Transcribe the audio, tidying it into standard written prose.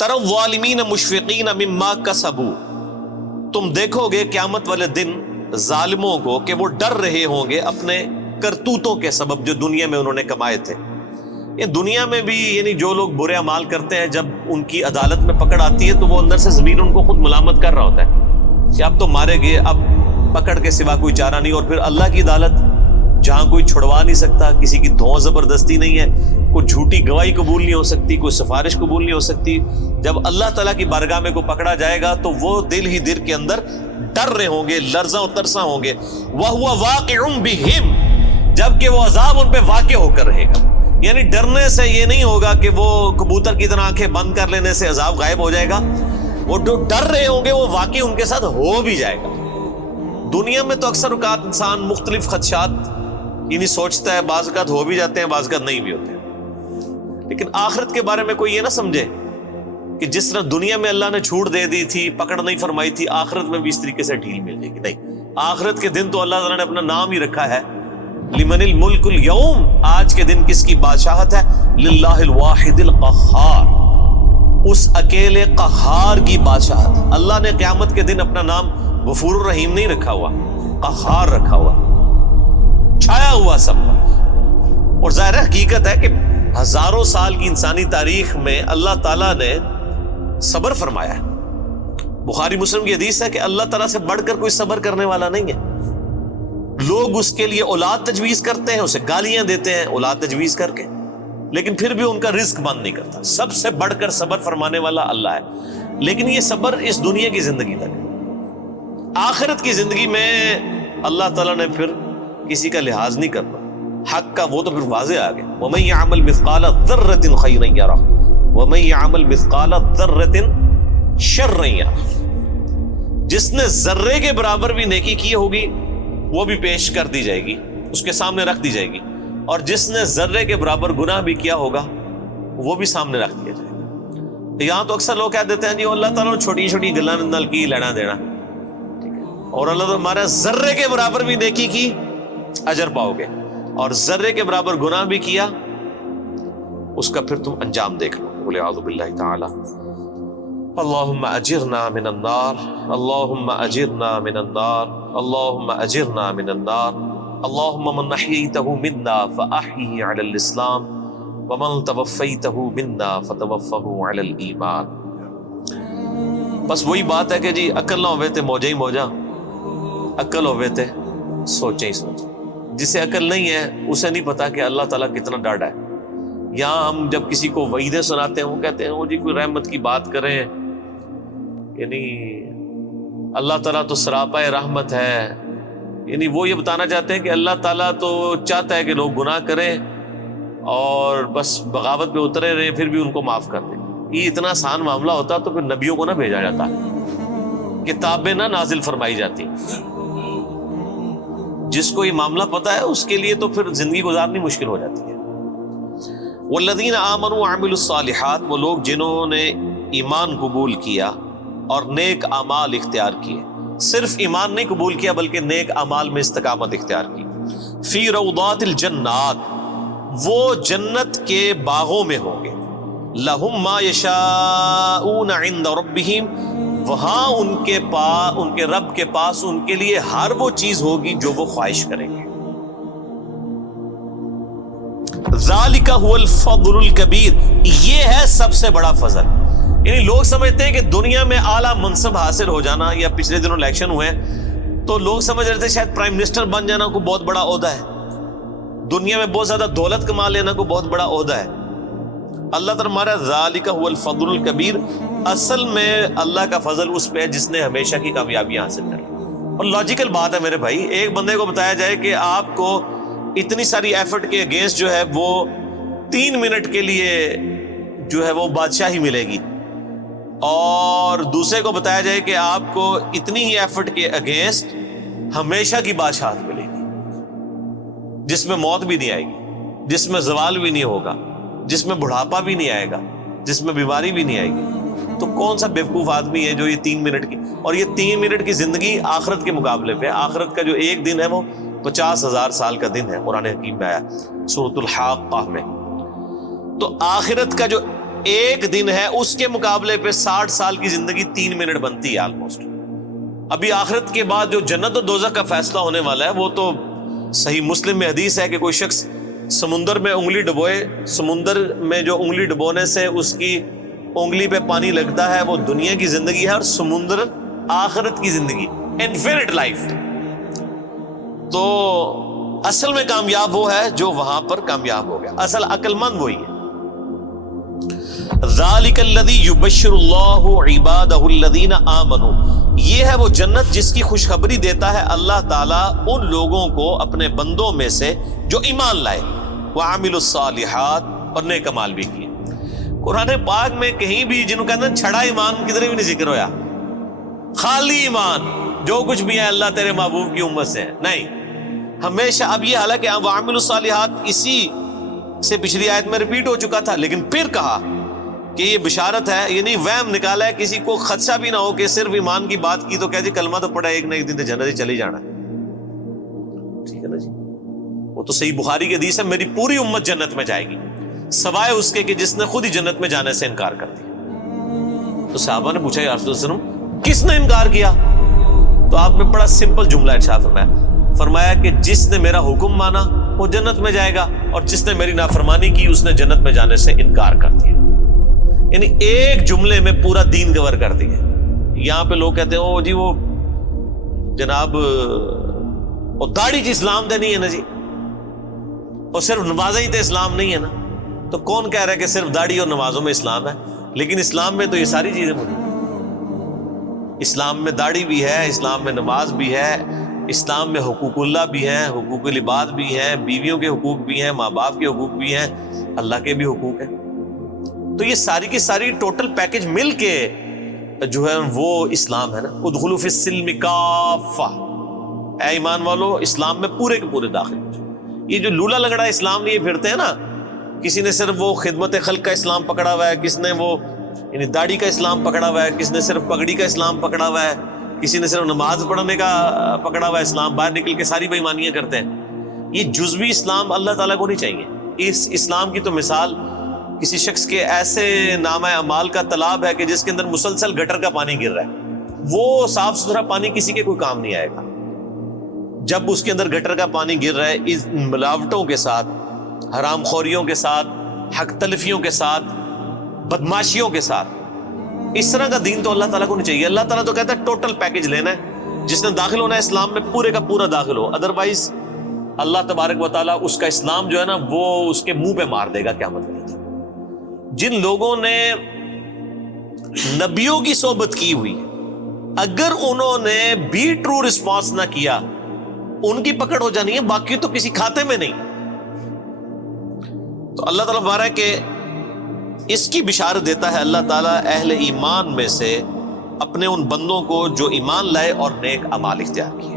ترى الظالمین مشفقین مما کسبوا، تم دیکھو گے قیامت والے دن ظالموں کو کہ وہ ڈر رہے ہوں گے اپنے کرتوتوں کے سبب جو دنیا میں انہوں نے کمائے تھے۔ یہ دنیا میں بھی یعنی جو لوگ برے اعمال کرتے ہیں جب ان کی عدالت میں پکڑ آتی ہے تو وہ اندر سے ضمیر ان کو خود ملامت کر رہا ہوتا ہے کہ اب تو مارے گئے، اب پکڑ کے سوا کوئی چارہ نہیں۔ اور پھر اللہ کی عدالت جہاں کوئی چھڑوا نہیں سکتا، کسی کی دھوں زبردستی نہیں ہے، کوئی جھوٹی گواہی قبول نہیں ہو سکتی، کوئی سفارش قبول نہیں ہو سکتی، جب اللہ تعالیٰ کی بارگاہ میں کوئی پکڑا جائے گا تو وہ دل ہی دل کے اندر ڈر رہے ہوں گے، لرزاں و ترساں ہوں گے۔ وَهُوَ وَاقِعٌ بِهِمْ، جبکہ وہ عذاب ان پہ واقع ہو کر رہے گا۔ یعنی ڈرنے سے یہ نہیں ہوگا کہ وہ کبوتر کی طرح آنکھیں بند کر لینے سے عذاب غائب ہو جائے گا، وہ جو ڈر رہے ہوں گے وہ واقعی ان کے ساتھ ہو بھی جائے گا۔ دنیا میں تو اکثر اوقات انسان مختلف خدشات یعنی سوچتا ہے، بعض اوقات ہو بھی جاتے ہیں، بعض اوقات نہیں بھی ہوتے ہیں، لیکن آخرت کے بارے میں کوئی یہ نہ سمجھے کہ جس طرح دنیا میں اللہ نے چھوٹ دے دی تھی، پکڑ نہیں فرمائی تھی، آخرت میں بھی اس طریقے سے ڈھیل مل جائے گی۔ نہیں، آخرت کے دن تو اللہ تعالیٰ نے اپنا نام ہی رکھا ہے، لمن الملک اليوم، آج کے دن کس کی بادشاہت ہے؟ للہ الواحد القہار، اس اکیلے قہار کی بادشاہت۔ اللہ نے قیامت کے دن اپنا نام غفور الرحیم نہیں رکھا ہوا، قہار رکھا ہوا، چھایا ہوا سب پر۔ اور ظاہر حقیقت ہے کہ ہزاروں سال کی انسانی تاریخ میں اللہ تعالیٰ نے صبر فرمایا ہے۔ بخاری مسلم کی حدیث ہے کہ اللہ تعالیٰ سے بڑھ کر کوئی صبر کرنے والا نہیں ہے۔ لوگ اس کے لیے اولاد تجویز کرتے ہیں، اسے گالیاں دیتے ہیں اولاد تجویز کر کے، لیکن پھر بھی ان کا رزق بند نہیں کرتا۔ سب سے بڑھ کر صبر فرمانے والا اللہ ہے، لیکن یہ صبر اس دنیا کی زندگی تک ہے۔ آخرت کی زندگی میں اللہ تعالیٰ نے پھر کسی کا لحاظ نہیں کرنا، حق کا وہ تو پھر واضح آ گیا۔ وَمَن يَعْمَلْ مِثْقَالَ ذَرَّةٍ خَيْرًا يَرَهُ وَمَن يَعْمَلْ مِثْقَالَ ذَرَّةٍ شَرًّا يَرَهُ، جس نے ذرے کے برابر بھی نیکی کی ہوگی وہ بھی پیش کر دی جائے گی، اس کے سامنے رکھ دی جائے گی، اور جس نے ذرے کے برابر گناہ بھی کیا ہوگا وہ بھی سامنے رکھ دیا جائے گا۔ یہاں تو اکثر لوگ کہہ دیتے ہیں جی اللہ تعالیٰ نے چھوٹی چھوٹی گلاں نال کی لینا دینا، اور اللہ تعالیٰ ہمارا ذرے کے برابر بھی نیکی کی اجر پاؤ گے، اور ذرے کے برابر گناہ بھی کیا اس کا پھر تم انجام دیکھ لو۔ والعیاذ باللہ تعالی۔ اللہم اجرنا من النار، اللہم اجرنا من النار، اللہم اجرنا من النار، اللہم من احییتہ منا فاحیہ علی الاسلام ومن توفیتہ منا فتوفہ علی الایمان۔ بس وہی بات ہے کہ جی عقل نہ ہوئے تے موجہ ہی موجہ، عقل ہوئے تے سوچیں ہی سوچیں۔ جسے عقل نہیں ہے اسے نہیں پتا کہ اللہ تعالیٰ کتنا ڈاڈا ہے۔ یہاں ہم جب کسی کو وعیدیں سناتے ہیں وہ کہتے ہیں وہ جی کوئی رحمت کی بات کریں، یعنی اللہ تعالیٰ تو سراپا رحمت ہے، یعنی وہ یہ بتانا چاہتے ہیں کہ اللہ تعالیٰ تو چاہتا ہے کہ لوگ گناہ کریں اور بس بغاوت پہ اترے رہے پھر بھی ان کو معاف کر دیں۔ یہ اتنا آسان معاملہ ہوتا تو پھر نبیوں کو نہ بھیجا جاتا، کتابیں نہ نازل فرمائی جاتی۔ جس کو یہ معاملہ پتا ہے اس کے لیے تو پھر زندگی گزارنی مشکل ہو جاتی ہے۔ والذین آمنوا وعملوا الصالحات، وہ لوگ جنہوں نے ایمان قبول کیا اور نیک اعمال اختیار کیے، صرف ایمان نہیں قبول کیا بلکہ نیک اعمال میں استقامت اختیار کی۔ فی روضات الجنات، وہ جنت کے باغوں میں ہوں گے۔ لہم ما یشاءون عند ربہم، وہاں ان کے رب کے پاس ان کے لیے ہر وہ چیز ہوگی جو وہ خواہش کریں گے۔ ذالک هو الفضل الکبیر، یہ ہے سب سے بڑا فضل۔ یعنی لوگ سمجھتے ہیں کہ دنیا میں اعلیٰ منصب حاصل ہو جانا، یا پچھلے دنوں الیکشن ہوئے تو لوگ سمجھ رہے تھے شاید پرائم منسٹر بن جانا کوئی بہت بڑا عہدہ ہے، دنیا میں بہت زیادہ دولت کما لینا کوئی بہت بڑا عہدہ ہے۔ اللہ تعالیٰ ہمارا ذالک هو الفضل الکبیر، اصل میں اللہ کا فضل اس پہ ہے جس نے ہمیشہ کی کامیابی حاصل کر لی۔ اور لاجیکل بات ہے میرے بھائی، ایک بندے کو بتایا جائے کہ آپ کو اتنی ساری ایفرٹ کے اگینسٹ جو ہے وہ 3 منٹ کے لیے جو ہے وہ بادشاہی ملے گی، اور دوسرے کو بتایا جائے کہ آپ کو اتنی ہی ایفرٹ کے اگینسٹ ہمیشہ کی بادشاہت ملے گی، جس میں موت بھی نہیں آئے گی، جس میں زوال بھی نہیں ہوگا، جس میں بڑھاپا بھی نہیں آئے گا، جس میں بیماری بھی نہیں آئے گی، تو کون سا بیوقوف آدمی ہے جو یہ 3 منٹ کی، اور یہ 3 منٹ کی زندگی آخرت کے مقابلے پہ، آخرت کا جو ایک دن ہے وہ 50,000 سال کا دن ہے، قرآن حکیم میں آیا سورۃ الحاقہ میں۔ تو آخرت کا جو ایک دن ہے اس کے مقابلے پہ 60 سال کی زندگی 3 منٹ بنتی ہے آلموسٹ. ابھی آخرت کے بعد جو جنت و دوزخ کا فیصلہ ہونے والا ہے وہ تو صحیح مسلم میں حدیث ہے کہ کوئی شخص سمندر میں انگلی ڈبوئے، سمندر میں جو انگلی ڈبونے سے اس کی انگلی پہ پانی لگتا ہے وہ دنیا کی زندگی ہے، اور سمندر آخرت کی زندگی، انفینٹ لائف. تو اصل میں کامیاب وہ ہے جو وہاں پر کامیاب ہو گیا، اصل عقل مند وہی ہے. ذالک الذی یبشر اللہ عبادہ الذین آمنوا، یہ ہے وہ جنت جس کی خوشخبری دیتا ہے اللہ تعالیٰ ان لوگوں کو اپنے بندوں میں سے جو ایمان لائے، وعملوا الصالحات، اور نیک اعمال بھی کیے. قرآن پاک میں کہیں بھی جن کو کہتے ہیں چھڑا ایمان کدھر بھی نہیں ذکر ہوا، خالی ایمان جو کچھ بھی ہے اللہ تیرے محبوب کی امت سے ہے، نہیں. ہمیشہ اب یہ حالانکہ وعملوا الصالحات اسی سے پچھلی آیت میں ریپیٹ ہو چکا تھا، لیکن پھر کہا کہ یہ بشارت ہے، یعنی وہم نکالا ہے، کسی کو خدشہ بھی نہ ہو کہ صرف ایمان کی بات کی تو کہہ جی کلمہ تو پڑھا ایک نہ ایک دن تو جنت ہی چلی جانا ہے. ٹھیک ہے نا جی، وہ تو صحیح بخاری کی حدیث ہے، میری پوری امت جنت میں جائے گی سوائے اس کے کہ جس نے خود ہی جنت میں جانے سے انکار کر دیا. تو صحابہ نے پوچھا یا رسول اللہ صلی اللہ علیہ وسلم کس نے انکار کیا؟ تو آپ نے بڑا سمپل جملہ ارشاد فرمایا کہ جس نے میرا حکم مانا وہ جنت میں جائے گا، اور جس نے میری نافرمانی کی اس نے جنت میں جانے سے انکار کر دیا. یعنی ایک جملے میں پورا دین کور کر دیا. یہاں پہ لوگ کہتے ہیں او جی وہ جناب وہ داڑھی کی اسلام دے نہیں ہے نا جی، اور صرف نمازیں ہی تو اسلام نہیں ہے نا. تو کون کہہ رہا ہے کہ صرف داڑھی اور نمازوں میں اسلام ہے؟ لیکن اسلام میں تو یہ ساری چیزیں موجود ہیں. اسلام میں داڑھی بھی ہے، اسلام میں نماز بھی ہے، اسلام میں حقوق اللہ بھی ہیں، حقوق العباد بھی ہیں، بیویوں کے حقوق بھی ہیں، ماں باپ کے حقوق بھی ہیں، اللہ کے بھی حقوق ہیں. تو یہ ساری کی ساری ٹوٹل پیکج مل کے جو ہے وہ اسلام ہے نا. ادخلوا فی السلم کافہ، اے ایمان والو اسلام میں پورے کے پورے داخل ہو جاؤ. یہ جو لولا لنگڑا اسلام لیے پھرتے ہیں نا، کسی نے صرف وہ خدمت خلق کا اسلام پکڑا ہوا ہے، کس نے وہ یعنی داڑھی کا اسلام پکڑا ہوا ہے، کس نے صرف پگڑی کا اسلام پکڑا ہوا ہے، کسی نے صرف نماز پڑھنے کا پکڑا ہوا ہے اسلام، باہر نکل کے ساری بے ایمانیاں کرتے ہیں. یہ جزوی اسلام اللہ تعالیٰ کو نہیں چاہیے. اس اسلام کی تو مثال کسی شخص کے ایسے نامہ اعمال کا تالاب ہے کہ جس کے اندر مسلسل گٹر کا پانی گر رہا ہے. وہ صاف ستھرا پانی کسی کے کوئی کام نہیں آئے گا. جب اس کے اندر گٹر کا پانی گر رہا ہے اس ملاوٹوں کے ساتھ، حرام خوریوں کے ساتھ، حق تلفیوں کے ساتھ، بدماشیوں کے ساتھ، اس طرح کا دین تو اللہ تعالیٰ کو نہیں چاہیے. اللہ تعالیٰ تو کہتا ہے ٹوٹل پیکج لینا ہے، جس نے داخل ہونا ہے اسلام میں پورے کا پورا داخل ہو، ادروائز اللہ تبارک و تعالیٰ اس کا اسلام جو ہے نا وہ اس کے منہ پہ مار دے گا قیامت کے دن. جن لوگوں نے نبیوں کی صحبت کی ہوئی، اگر انہوں نے بھی ٹرو رسپانس نہ کیا ان کی پکڑ ہو جانی ہے، باقی تو کسی کھاتے میں نہیں. تو اللہ تعالیٰ فرما رہا ہے کہ اس کی بشارت دیتا ہے اللہ تعالیٰ اہل ایمان میں سے اپنے ان بندوں کو جو ایمان لائے اور نیک اعمال اختیار کیے.